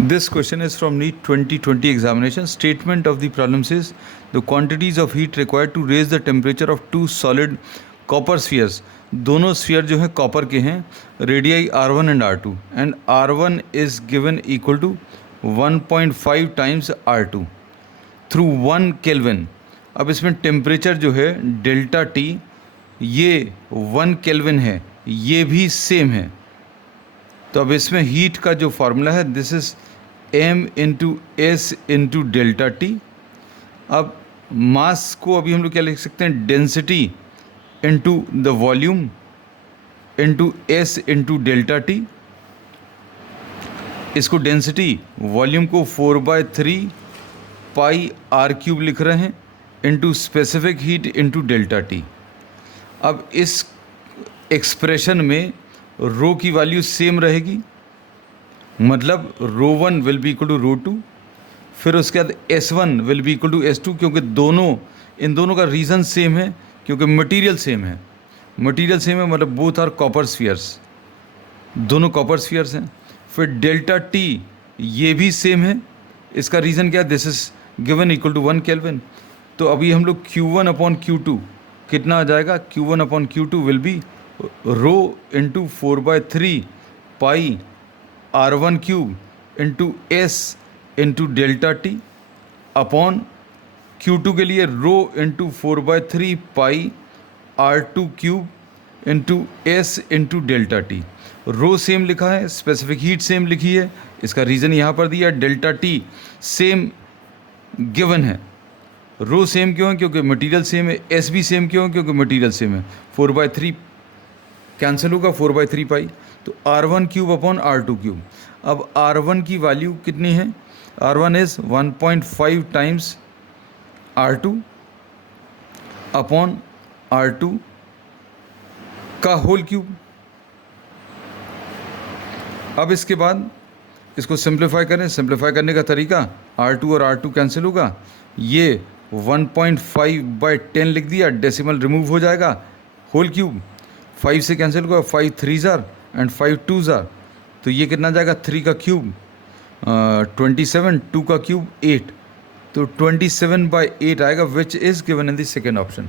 This question is from NEET 2020 examination. Statement of the problem says the quantities of heat required to raise the temperature of two solid copper spheres. दोनों sphere जो है copper के हैं, radii R1 and R2, and R1 is given equal to 1.5 times R2 through 1 Kelvin. अब इसमें temperature जो है delta T ये 1 केल्विन है, ये भी सेम है. तो अब इसमें हीट का जो फार्मूला है this is m into S into delta T. अब मास को अभी हम लोग क्या लिख सकते हैं, density into the volume into S into delta T. इसको डेंसिटी वॉल्यूम को 4/3 पाई आर क्यूब लिख रहे हैं into specific heat into delta T. अब इस एक्सप्रेशन में रो की वैल्यू सेम रहेगी, मतलब row one will be equal to row two. फिर उसके बाद S one will be equal to S two, क्योंकि इन दोनों का रीज़न सेम है, क्योंकि मटेरियल सेम है. मटेरियल सेम है मतलब बोथ आर कॉपर स्फीयर्स, दोनों कॉपर स्फीयर्स हैं. फिर डेल्टा टी ये भी सेम है. इसका रीज़न क्या है, this is given equal to 1 kelvin. तो अभी हम लोग Q1 अपॉन Q2 कितना आ जाएगा, Q1 upon Q2 will be row into 4/3 pi R1 cube into S into delta T upon Q2 के लिए row into 4/3 pi R2 cube into S into delta T. Row same लिखा है, specific heat same लिखी है, इसका reason यहाँ पर दिया. डेल्टा टी सेम गिवन है. रो सेम क्यों है, क्योंकि मटेरियल सेम है. एस भी सेम क्यों है, क्योंकि मटेरियल सेम है. 4/3 कैंसिल होगा, 4/3 पाई. तो R1 cube upon R2 cube. अब R1 की वैल्यू कितनी है, R1 is 1.5 times R2 upon R2 का होल क्यूब. अब इसके बाद इसको सिंप्लीफाई करें. सिंप्लीफाई करने का तरीका, R2 और R2 कैंसिल होगा, ये 1.5/10 लिख दिया, डेसिमल रिमूव हो जाएगा, होल क्यूब 5 से कैंसिल होगा, 5 3s are and 5 2s are. तो ये कितना जाएगा, 3 का क्यूब 27, 2 का क्यूब 8, तो 27/8 आएगा, which is given in the second option.